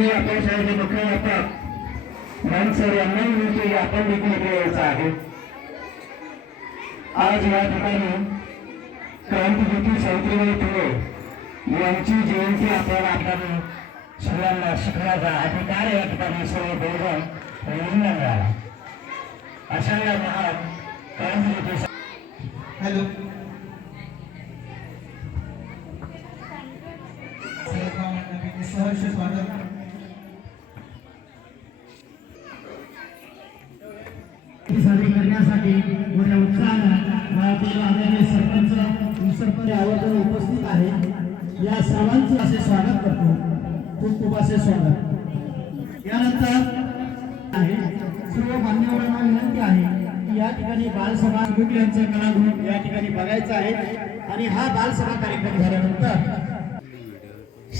आणि आपल्या शाळेचे मुख्याध्यापक सर यांना विनंती आपण देखील इकडे यायचं आहे। आज या ठिकाणी क्रांतिज्योती सावित्रीबाई फुले यांची जयंती आपण सगळ्यांना शिकण्याचा अधिकार या ठिकाणी सर्व बहुजन योजना मिळाला। अशा या महान क्रांतिज्योती हॅलो सहर्ष स्वागत। साजरी करण्यासाठी मोठ्या उत्साहाने आदरणीय सरपंच आवर्जून उपस्थित आहे। या सर्वांचे असे स्वागत करतो, खूप खूप असे स्वागत। यानंतर आहे सर्व मान्यवरांना विनंती आहे की या ठिकाणी बालसभा यांचे कलागृह या ठिकाणी बघायचं आहे आणि हा बालसभा कार्यक्रम झाल्यानंतर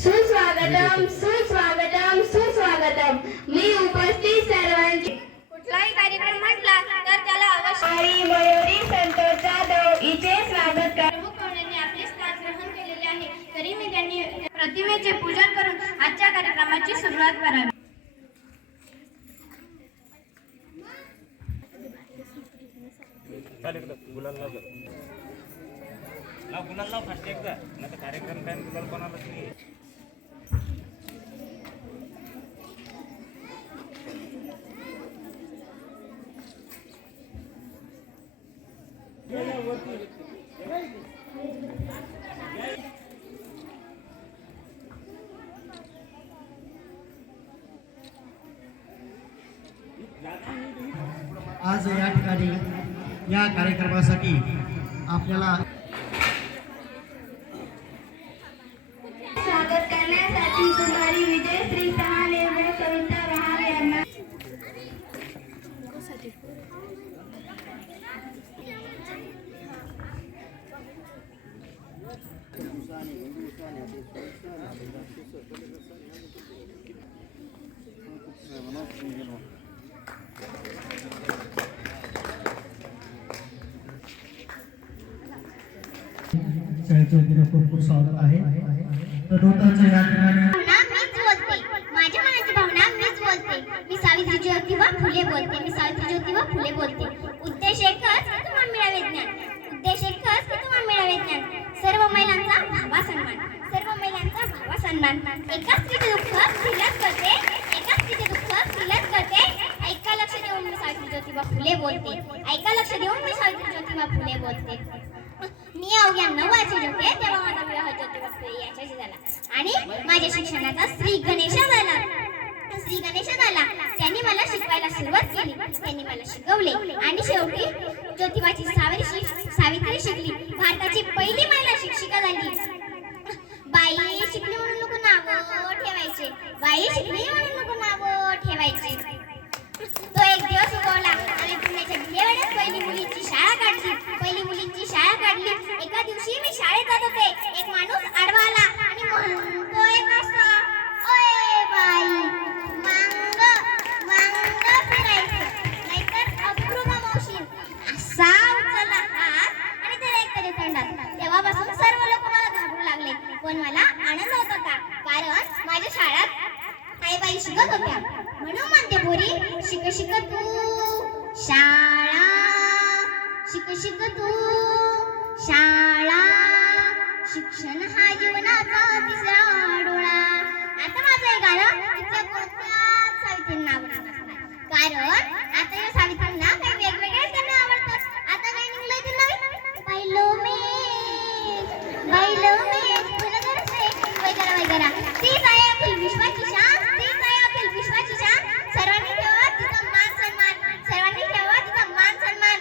सुस्वागतम सुस्वागतम सुस्वागतम। मी उपस्थित सर्वांची कुठलाही कार्यक्रम म्हटला तर त्याला अवश्य मयुरी संतोष जाधव हिचे स्वागत कर। प्रमुख पाहुण्यांनी आपले स्थान ग्रहण केलेले आहे, तरी मी त्यांनी प्रतिमेचे पूजन करून आजच्या कार्यक्रमाची सुरुवात करावी। गुलाल फर्स्ट एकदा नाही कार्यक्रम काय गुलाल कोणालाच नाही। आज या ठिकाणी या कार्यक्रमासाठी आपल्याला स्वागत करण्यासाठी कुमारी विजयश्री सहाने व कविता रहार यांना खूप खूप स्वागत आहे। या ठिकाणी माझ्या मनाची भावना मीच बोलते। मी सावित्री ज्योतिबा फुले बोलते। मी सावित्री ज्योतिबा फुले बोलते। उद्देश एकच की तुम्हाला मिळावे ज्ञान। उद्देश एकच की तुम्हाला मिळावे ज्ञान। सर्व महिलांचा भावा सन्मान। सर्व महिलांचा भावा सन्मान। एकाच स्त्रीचे दुःख स्त्रीलाच करते। एकाच स्त्रीचे दुःख स्त्रीलाच करते। ऐका लक्ष देऊन मी सावित्री ज्योतिबा फुले बोलते। ऐका लक्ष देऊन मी सावित्री ज्योतिबा फुले बोलते। मी अवघ्या 9 वर्षाची होते तेव्हा माझा विवाह ज्योतिबा फुले यांच्याशी झाला आणि माझ्या शिक्षणाचा श्री गणेश झाला। श्री गणेश झाला त्यांनी मला शिकवायला सुरुवात केली। त्यांनी मला शिकवले आणि शेवटी ज्योतिबाची सावित्री शिकली। भारताची पहिली महिला शिक्षिका झाली। बाई शिकली म्हणून नको नाव ठेवायचे। बाई शिकली म्हणून नको नाव ठेवायचे। तो एक दिवस उगवला आणि पुण्याच्या भिलेवाड्यात पहिली मुलींची शाळा काढली। पहिली मुलींची शाळा काढली। एका दिवशी मी शाळेत जात होते, एक माणूस आडवा आला आणि म्हणतोय कसं, ओय बाई मांग मांग फिरायचं नाहीतर अप्रूपा मावशी असा उचलला हात आणि त्याला एकतरी थंडात। तेव्हापासून सर्व लोक मला घाबरू लागले, पण मला आनंद होत होता कारण माझ्या शाळेत आई बाई शिकत होत्या। म्हणून म्हणते पोरी, शिक शिक तू शाळा, शिक शिक तू शाळा, शिक्षण हा जीवनाचा तिसरा डोळा। आता माझं हे गाणं तिथल्या कोणत्याच सावित्रींना आवडत नाही, कारण आता या सावित्रींना काही वेगवेगळेच गाणे आवडतात। आता काही निघलंय ते नवीन, बैलो मे वगैरे वगैरे। तीच आहे अखिल विश्वाची शान, तीच आहे अखिल विश्वाची शान। सर्वांनी ठेवा तिचा मान सन्मान, सर्वांनी ठेवा तिचा मान सन्मान,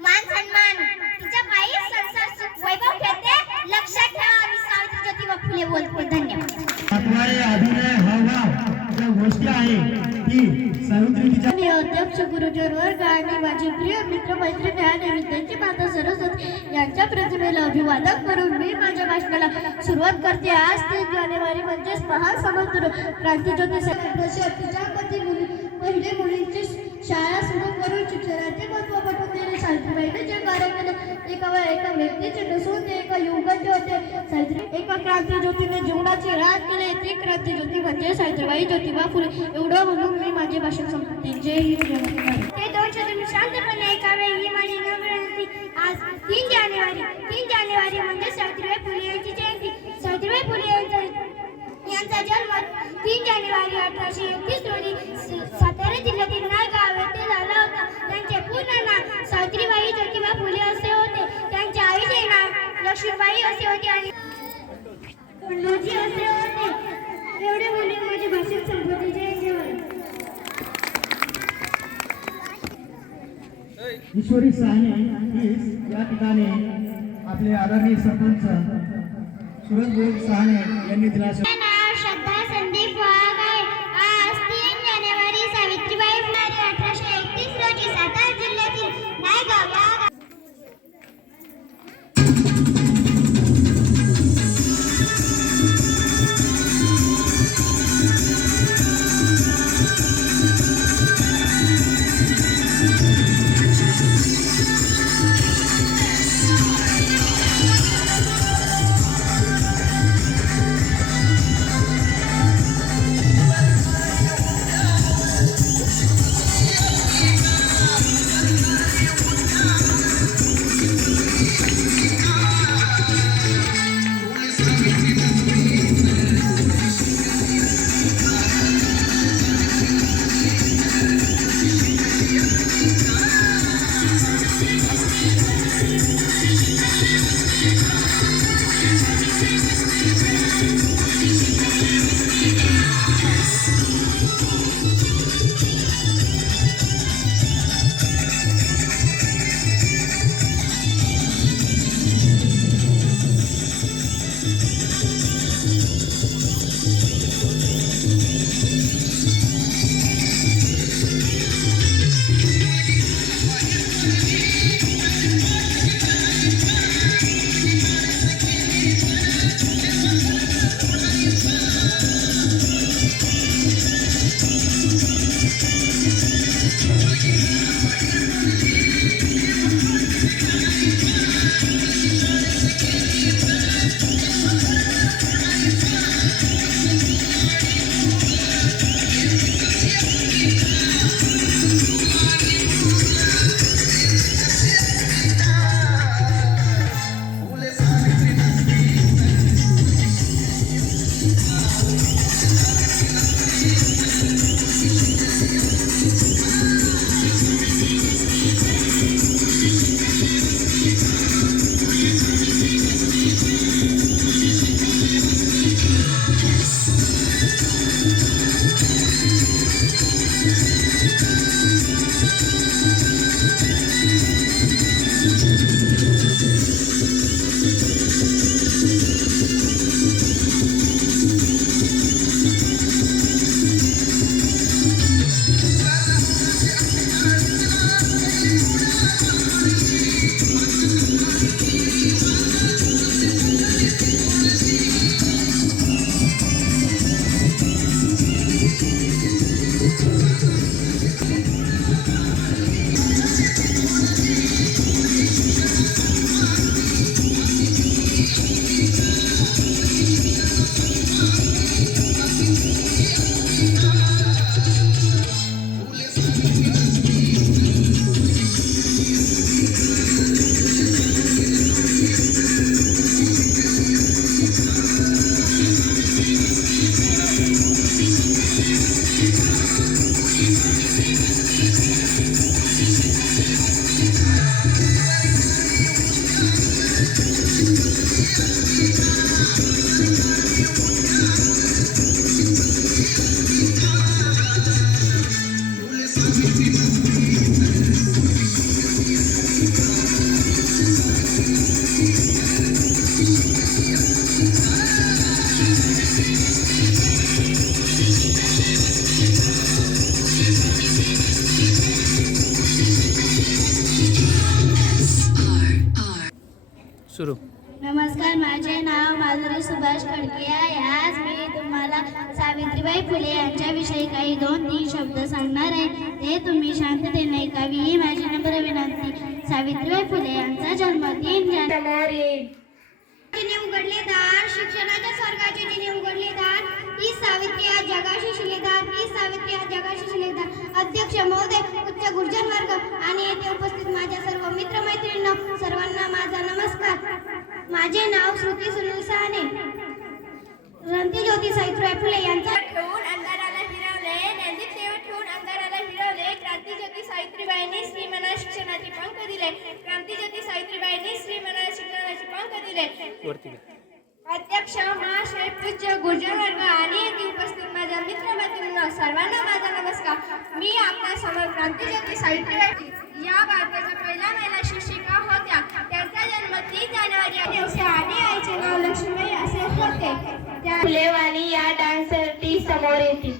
मान सन्मान। तिच्या पायी संसार वैभव खेळते, लक्षात ठेवा। मी सावित्री ज्योतिबा फुले बोलते। धन्यवाद। अभिनय हावभाव ज्या गोष्टी आहे ती सावित्री तिच्या मी अध्यक्ष गुरुजन वर्ग आणि माझे प्रिय मित्र मैत्रिणी आणि विद्यार्थी माता सरस्वती यांच्या प्रतिमेला अभिवादन करून मी माझ्या भाषणाला सुरुवात करते। आज 3 जानेवारी म्हणजेच महान समुद्र क्रांतिज्योती तिच्यापती पहिले मुलींची शाळा सुरू करून शिक्षणाचे महत्त्व पटवून देणे सावित्रीबाईंनी जे कार्य केले ते केवळ एका व्यक्तीचे नसून ते एका युगाचे होते. एका क्रांतीज्योतीने जीवनाची रात केली. ती क्रांतीज्योती म्हणजे सावित्रीबाई ज्योतिबा फुले. एवढं म्हणून मी माझे भाषण संपते. जय हिंद, जय महाराष्ट्र. ते दोन शब्द शांतपणे ऐकावे ही माझी विनंती. आज 3 जानेवारी म्हणजे सावित्रीबाई फुले यांची जयंती. सावित्रीबाई फुले यांचा जन्म 3 जानेवारी 1831 रोजी सातारा जिल्ह्यातील नायगाव येथे झाला होता. त्यांचे पूर्ण नाव सावित्रीबाई ज्योतिबा फुले असे होते. त्यांच्या आईचे नाव लक्ष्मीबाई असे होते आणि पंडोजी असे होते. एवढे मुली माझे भाषण संपवते. जय जवान. ईश्वरी साहने या ठिकाणी आपले आदरणीय सरपंच सुरज भाऊ साहने यांनी दिला. नाव श्रद्धा संदीप वाघ आहे. आज 3 जानेवारी सावित्रीबाई फुले 1831 रोजी सातारा जिल्ह्यातील नायगाव या सुरू. नमस्कार, माझे नाव माधुरी सुभाष खडके आहे. आज मी तुम्हाला सावित्रीबाई सावित्रीबाई फुले यांच्याविषयी काही 2-3 शब्द सांगणार आहे. ते तुम्ही शांततेने ऐकावी ही माझी नम्र विनंती. सावित्रीबाई फुले यांचा जन्म 3 जानेवारी. जिने उघडले दार, शिक्षणाच्या स्वर्गाचे जिने उघडले दार, ही सावित्री आज जगाशी शिलेदार, ही सावित्री आज जगाशी शिलेदार. अध्यक्ष महोदय, उच्च गुर्जर वर्ग आणि येथे उपस्थित माझ्या सर्व मित्रमैत्रिणींनो, सर्वांना माझा नमस्कार. माझे नाव श्रुती सुनील साने. क्रांतीज्योती सावित्रीबाई फुले यांचा ठेवून अंधाराला हिरवले, नैतिक सेवा ठेवून अंधाराला हिरवले. क्रांतीज्योती सावित्रीबाईंनी स्त्रीमना शिक्षणाचे पंख दिले. क्रांतीज्योती सावित्रीबाईंनी स्त्रीमना शिक्षणाचे पंख दिले. अध्यक्ष महाशय, पूज्य गुर्जर वर्ग आणि येथे उपस्थित माझ्या मित्रमैत्रिणींनो, सर्वांना माझा नमस्कार. मी आपल्या समोर क्रांतीज्योती सावित्रीबाई या भारताच्या पहिल्या महिला शिक्षिका होत्या. त्यांचा जन्म 3 जानेवारी दिवशी आणि आईचे नाव लक्ष्मीबाई असे होते. त्या फुलेवाणी या डान्ससाठी समोर येतील.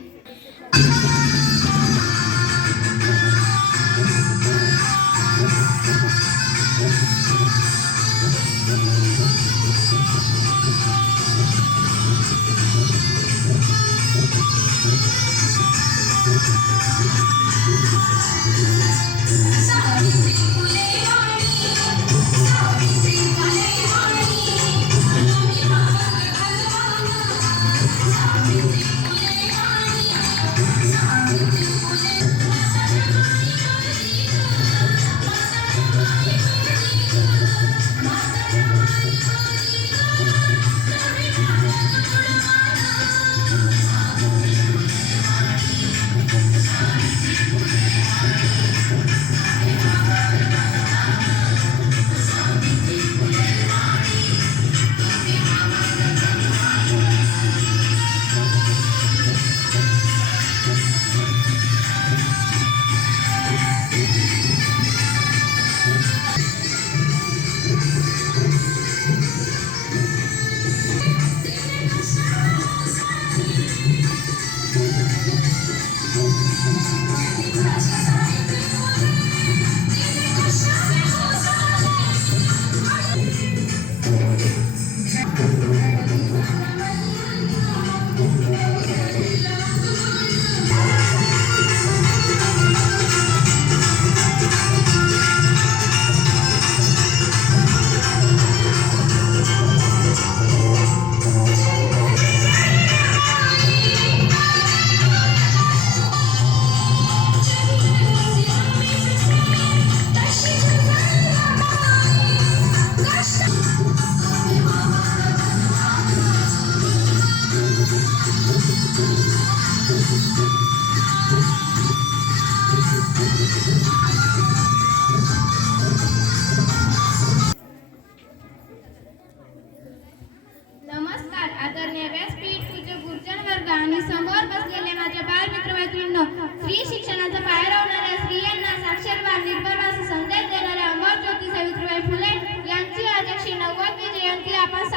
नमस्कार. आदरणीय व्यासपीठ, पूज्य गुर्जर वर्ग आणि समोर बसलेले माझ्या बालमित्र मैत्रिणींनो, स्त्री शिक्षणाचा पाया लावणाऱ्या स्त्रियांना साक्षरता निर्भरवास संदेश देणाऱ्या अमर ज्योती सावित्रीबाई फुले यांची आज 190वी जयंती आपण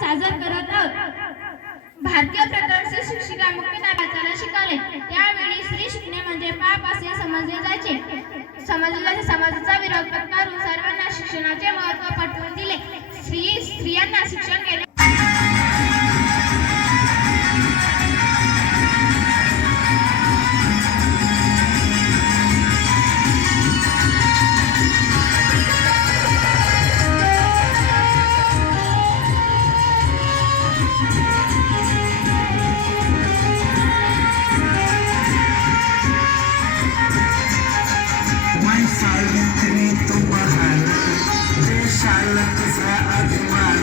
साजर करत आहोत. भारतीय प्रकारचे शिक्षिका मुख्याध्यापकाला शिकवले. त्यावेळी स्त्री शिकणे म्हणजे पाप असे समजले जायचे. समाजाचा विरोध पत्करून सर्वांना शिक्षणाचे महत्त्व पटवून दिले. स्त्रियांना शिक्षण घेणे सावित्री तू बहाल, देशाला तुझा अभिमान.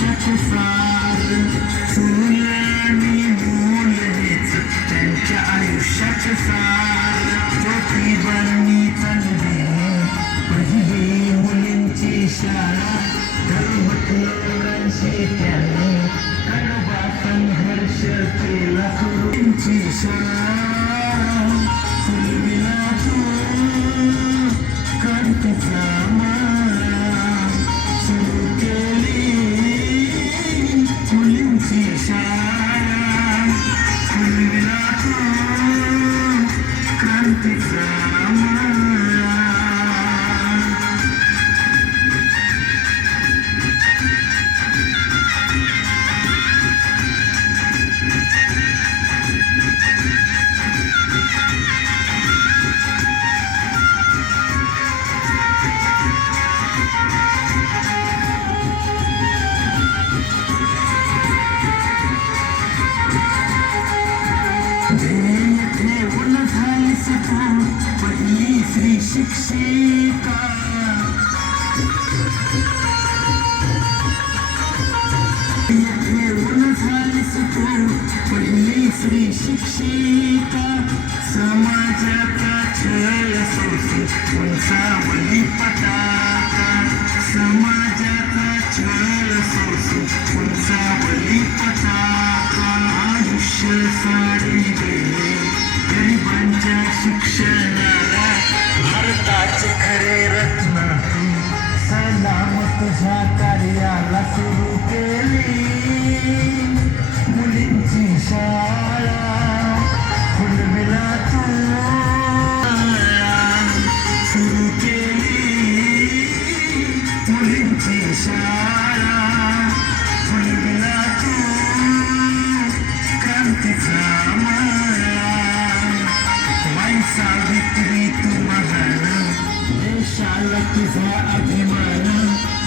आयुष्यात सार चूल आणि मूल हेच त्यांच्या आयुष्यात सार ज्योतिबांनी चालली पहिली मुलींची शाळा धर्मत्लोकांशी त्यांनी कडवा संघर्ष केला सुरूंची शाळा फुलविला तू क्रांतीचा माळा सुरू केली मुलींची शाळा फुलविला तू क्रांतीचा माळा ठेवून झालीस तू पहिली स्त्री शिक्षिका ठेवून झालीस तू पहिली स्त्री शिक्षिका समाजाचा छळ सोसून उंचावली पताका समाजाचा छळ सोसून उंचावली पताका आयुष्य साडी गेले गरिबांच्या शिक्षणाला भारताचे खरे रत्न सलाम तुझ्या कार्याला सुरू केली मुलींची शाळा फुलविला तू सुरू केली मुलींची शाळा फुलविला तू क्रांतीचा माळा माई सावित्री तू महान देशाला तुझा अभिमान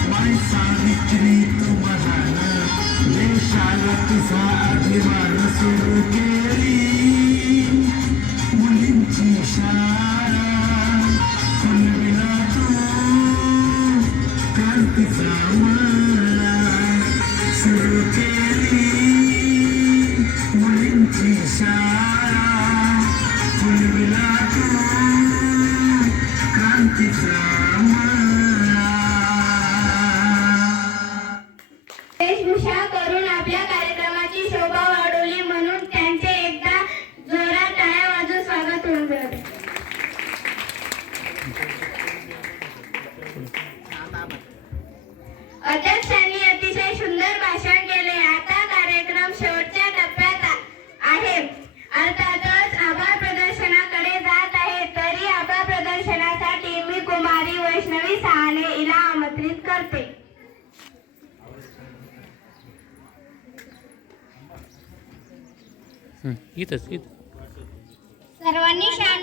माई सावित्री तू महान देशाला तुझा अभिमान सुरू केली मुलींची शाळा फुलविला तू क्रांतीचा माळा सुरू केली मुलींची शाळा फुलविला तू क्रांतीचा माळा वेशभूषा करून आपल्या कार्यक्रमाची शोभा वाढवली म्हणून त्यांचे एकदा जोरात टाळ्या वाजून स्वागत होऊन जाते. अध्यक्षांनी अतिशय सुंदर भाषण केले. आता कार्यक्रम शेवटच्या टप्प्यात आहे. अर्थातच आभार प्रदर्शनाकडे जात आहे. तरी आभार प्रदर्शनासाठी मी कुमारी वैष्णवी सहाने हिला आमंत्रित करते. सर्वांनी शान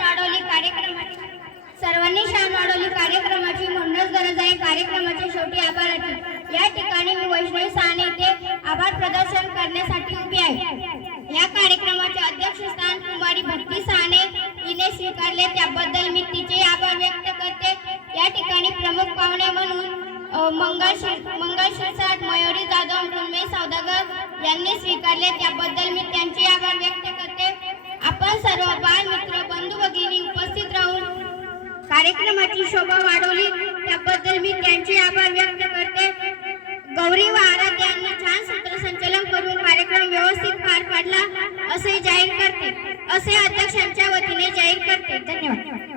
वाढवली कार्यक्रमाची म्हणूनच गरज आहे कार्यक्रमाच्या शेवटी आभाराची. या ठिकाणी मी वैष्णवी सहाने इथे आभार प्रदर्शन करण्यासाठी उभी आहे. या कार्यक्रमाचे अध्यक्षस्थान कुमारी भक्ती सहाने हिने स्वीकारले त्याबद्दल मी तिचे आभार व्यक्त करते. या ठिकाणी प्रमुख पाहुणे म्हणून मंगल शिरसाट, मयुरी जाधव, मृण्मयी सौदागर यांनी स्वीकारले त्याबद्दल मी त्यांचे आभार व्यक्त करते. आपण सर्व बाल मित्र बंधू भगिनी उपस्थित राहून कार्यक्रमाची शोभा वाढवली त्याबद्दल मी त्यांचे आभार व्यक्त करते. गौरी व आराध्य यांनी छान सूत्रसंचालन करून कार्यक्रम व्यवस्थित पार पाडला असे अध्यक्षांच्या वतीने जाहीर करते. धन्यवाद.